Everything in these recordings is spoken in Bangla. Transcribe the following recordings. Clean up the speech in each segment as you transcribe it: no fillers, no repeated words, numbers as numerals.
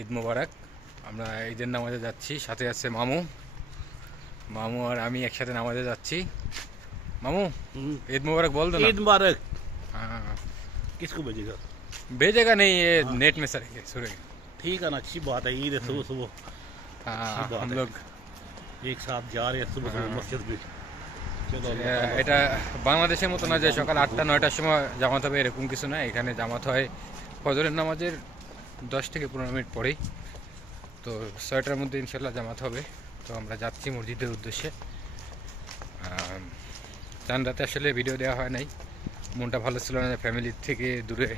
ঈদ মোবারক। আমরা ঈদের নামাজে যাচ্ছি, সাথে আছে মামু। মামু আর আমি একসাথে নামাজে যাচ্ছি। मामू ईद मुबारक बोल दो ना। ईद मुबारक। हाँ किसको भेजेगा? भेजेगा नहीं, ये नेट में सुनेगा। ठीक है ना, अच्छी बात है। ईद है सुबह सुबह। हाँ हम लोग एक साथ जा रहे हैं सुबह सुबह मस्जिद में। चलो এটা বাংলাদেশের মতো না যে সকাল 8টা 9টার সময় জামাত হবে, এরকম কিছু না। এখানে জামাত হয় ফজরের নামাজের 10 থেকে 15 মিনিট পরেই। তো 6টার মধ্যে ইনশাল্লাহ জামাত হবে। তো আমরা যাচ্ছি মসজিদের উদ্দেশ্যে। চান রাতে আসলে ভিডিও দেওয়া হয় নাই, মনটা ভালো ছিল না, ফ্যামিলির থেকে দূরে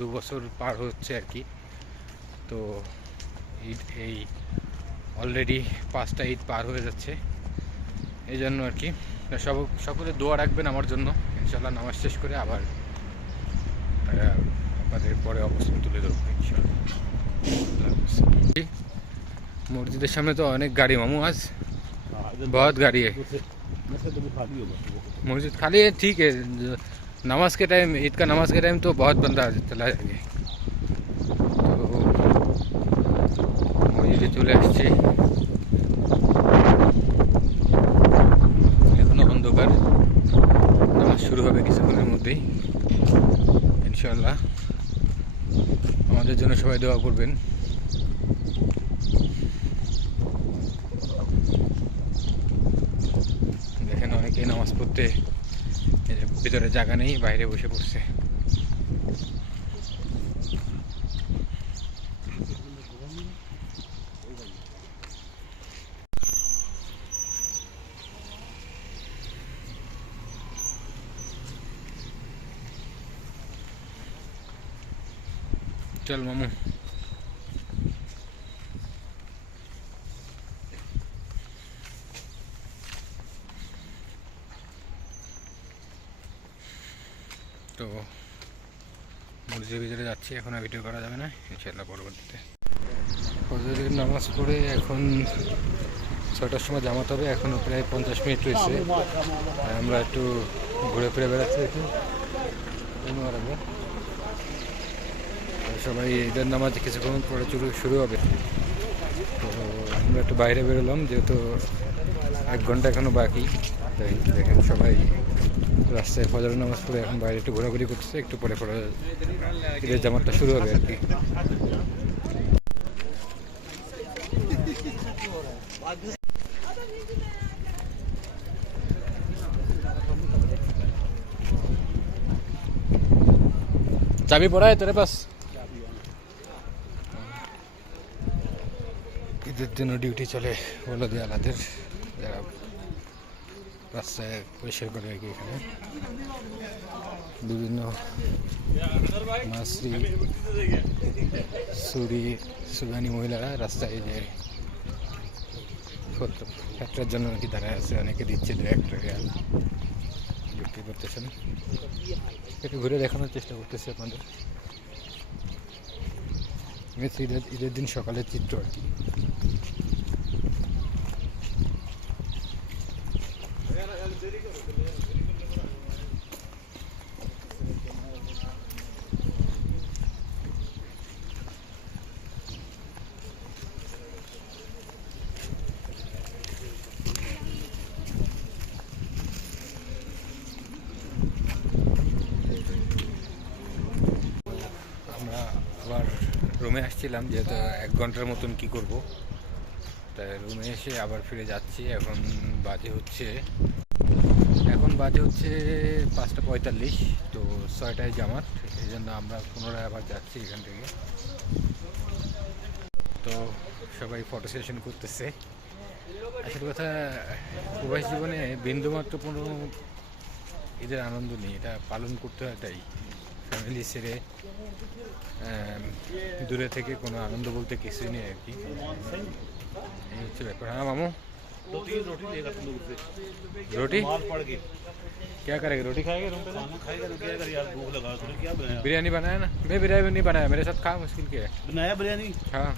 2 বছর পার হচ্ছে আর কি। তো ঈদ এই অলরেডি 5টা ঈদ পার হয়ে যাচ্ছে, এই জন্য আর কি। সকলে দোয়া রাখবেন আমার জন্য। ইনশাল্লাহ নামাজ শেষ করে আবার আপনাদের পরে অবস্থান তুলে ধরবো ইনশাল্লাহ। মসজিদের সামনে তো অনেক গাড়ি मामू, आज बहुत गाड़ी है। मस्जिद खाली है, ठीक है। नमाज के टाइम, ईद का नमाज के टाइम तो बहुत बंदा चला जाएंगे। तो मस्जिदे चले আসছে, এখনো অন্ধকার। নামাজ শুরু হবে কিছুক্ষণের মধ্যেই ইনশাআল্লাহ। আমাদের জন্য সবাই দোয়া করবেন। দেখেন অনেকেই নামাজ পড়তে ভিতরে জায়গা নেই, বাইরে বসে পড়ছে। চল মামু। তো মসজিদের ভিতরে যাচ্ছি, এখন আর ভিডিও করা যাবে না ইনশাআল্লাহ পরবর্তীতে। ফজরের নামাজ পড়ে এখন 6টার সময় জামাত হবে, এখনও প্রায় 50 মিনিট রয়েছে। আমরা একটু ঘুরে ফিরে বেড়াচ্ছি একটু। সবাই ঈদের নামাজ কিছুক্ষণ পরে শুরু হবে। তো আমরা একটু বাইরে বেরোলাম, যেহেতু 1 ঘন্টা এখনও বাকি। তাই দেখেন সবাই রাস্তায় ফজরের নামাজ পড়ে এখন বাইরে একটু ঘোরাঘুরি করতেছে। একটু পরে পরে ঈদের জামাতটা শুরু হবে আর কি। चाबी पड़ा है तेरे पास? ঈদের জন্য ডিউটি চলে বলদি আলাদের, যারা রাস্তায় পরিষ্কার করে আর কি। এখানে বিভিন্ন মাসি সুদানি মহিলারা রাস্তায় যে একটার জন্য আর কি দাঁড়ায় আছে, অনেকে দিচ্ছে 2-1 টাকা বিক্রি করতেছেন। একটু ঘুরে দেখানোর চেষ্টা করতেছি আপনাদের। ঈদের দিন সকালের চিত্র আর কি। আবার রুমে আসছিলাম, যেহেতু 1 ঘন্টার মতন কি করব, তাই রুমে এসে আবার ফিরে যাচ্ছি। এখন বাজে হচ্ছে 5টা 45। তো 6টায় জামাত, এই জন্য আমরা পুনরায় আবার যাচ্ছি এখান থেকে। তো সবাই ফটো সেশন করতেছে। আসল কথা, প্রবাস জীবনে বিন্দুমাত্র কোনো ঈদের আনন্দ নেই, এটা পালন করতে হয়। তাই ফ্যামিলি ছেড়ে দূরে থেকে কোনো আনন্দ বলতে কিছুই নেই আর কি। এই হচ্ছে ব্যাপার। হ্যাঁ মামू, रोटी लेगा तंदूर से। रोटी माल पड़ गई। क्या करेंगे? रोटी खाएंगे रूम पे? खाना खाएगा तो क्या करेगा यार, भूख लगा तो क्या बनाया? बिरयानी बनाया ना? मैं बिरयानी नहीं बनाया, मेरे साथ खा, मुश्किल क्या है। बनाया बिरयानी, हाँ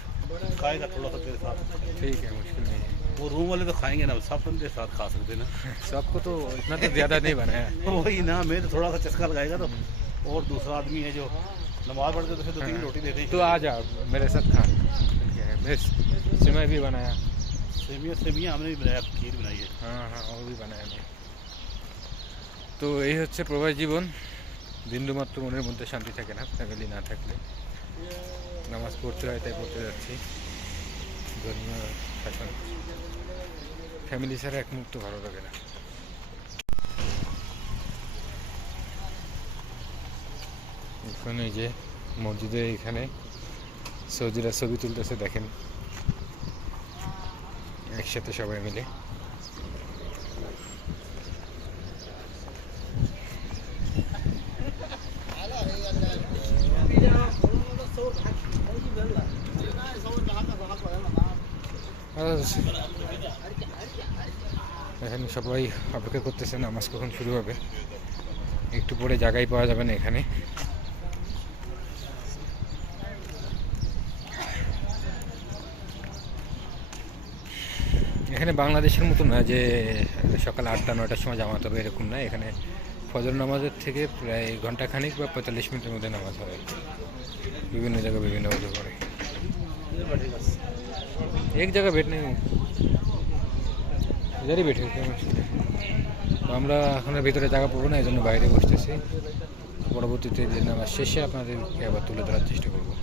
खाएगा थोड़ा सा तेरे साथ। ठीक है, मुश्किल नहीं है। वो रूम वाले तो खाएंगे ना, सब के साथ खा सकते ना। सबको तो इतना तो ज़्यादा नहीं बनाया। वही ना, मैं तो थोड़ा सा चस्का लगाएगा तो। और दूसरा आदमी है जो नमाज पढ़ के तो फिर 2-3 हाँ। रोटी देते ही तो आ जा मेरे साथ खा क्या है मैं सिमई भी बनाया सेमिया हमने भी बनाया खीर बनाई है हाँ हाँ वो भी बनाया मैं তো এই হচ্ছে প্রবাস জীবন বিন্দুমাত্র মনের মধ্যে শান্তি থাকে না ফ্যামিলি না থাকলে নামাজ পড়তে হয় তাই পড়তে যাচ্ছি ধর্মীয় শাসন ফ্যামিলি ছাড়া এক মুহূর্ত ভালো লাগে না এখানে এই যে মসজিদে এখানে সৌদিরা ছবি তুলতেছে দেখেন একসাথে সবাই মিলে এখানে সবাই অপেক্ষা করতেছে নামাজ কখন শুরু হবে একটু পরে জায়গায় পাওয়া যাবে না এখানে এখানে বাংলাদেশের মতো না যে সকাল 8টা-9টার সময় জামাত হবে এরকম না এখানে ফজর নামাজের থেকে প্রায় ঘন্টাখানিক বা 45 মিনিটের মধ্যে নামাজ হয় বিভিন্ন জায়গায় বিভিন্ন অজু করে এক জায়গা বেট নেই ইধারই বেঠে আমরা এখন ভিতরে জায়গা পাবো না এই জন্য বাইরে বসতেছি পরবর্তীতে যে নামাজ শেষে আপনাদেরকে আবার তুলে ধরার চেষ্টা করবো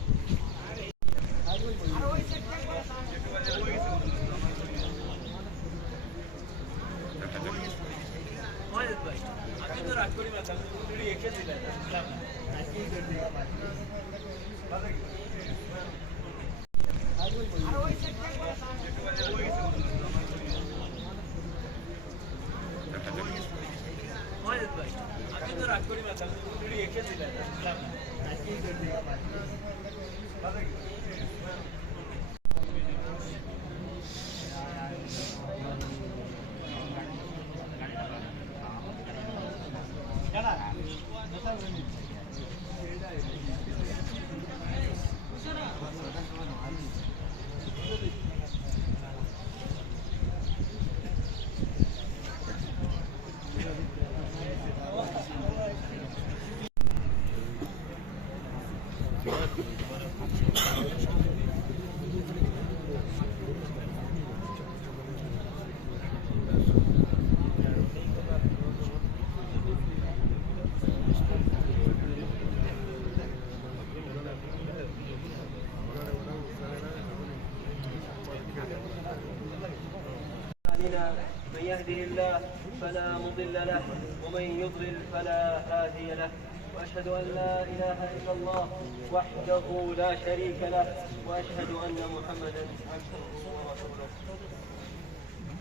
من يهده الله فلا مضل له ومن يضلل فلا هادي له واشهد ان لا اله الا الله وحده لا شريك له واشهد ان محمدا عبده ورسوله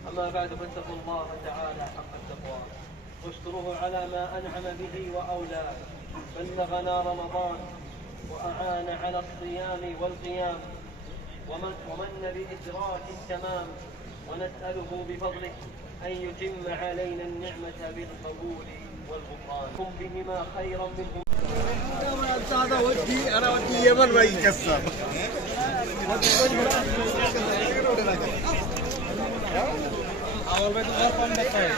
اما بعد فاتقوا الله تعالى حق التقوى واشكروه على ما انعم به واولى بلغنا رمضان واعان على الصيام والقيام ومن بادراك التمام ونسأله بفضله أن يتم علينا النعمة بالقبول والغفران هم بهما خيرا منهم أنا ودي يمن ما يكسر أول بيت الغرفة مدخل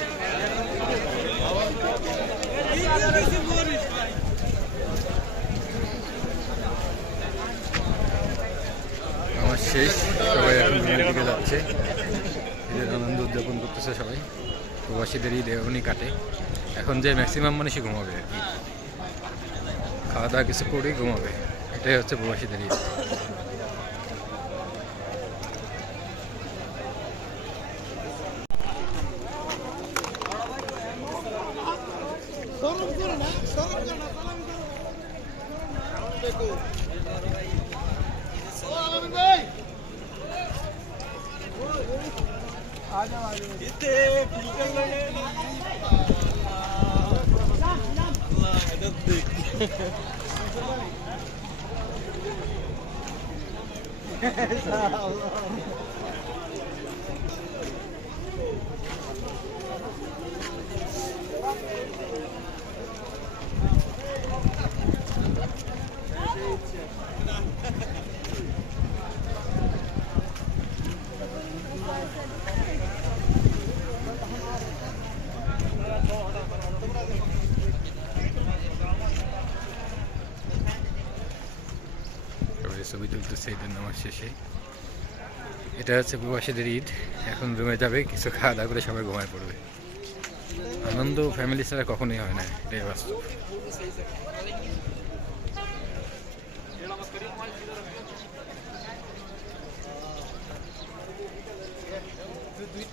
আমার শেষ সবাই এখন ঘুমের দিকে যাচ্ছে ঈদের আনন্দ উদযাপন করতেছে সবাই প্রবাসীদের ঈদ এখনই কাটে এখন যে ম্যাক্সিমাম মানুষই ঘুমাবে আর কি খাওয়া দাওয়া কিছু করেই ঘুমাবে এটাই হচ্ছে প্রবাসীদের ঈদ চলতেছে ঈদের নামাজ শেষে। এটা হচ্ছে প্রবাসীদের ঈদ। এখন রুমে যাবে, কিছু খাওয়া দাওয়া করে সবাই ঘুমায় পড়বে। আনন্দ ফ্যামিলি ছাড়া কখনোই হয় না, এটাই বাস্তব। দুই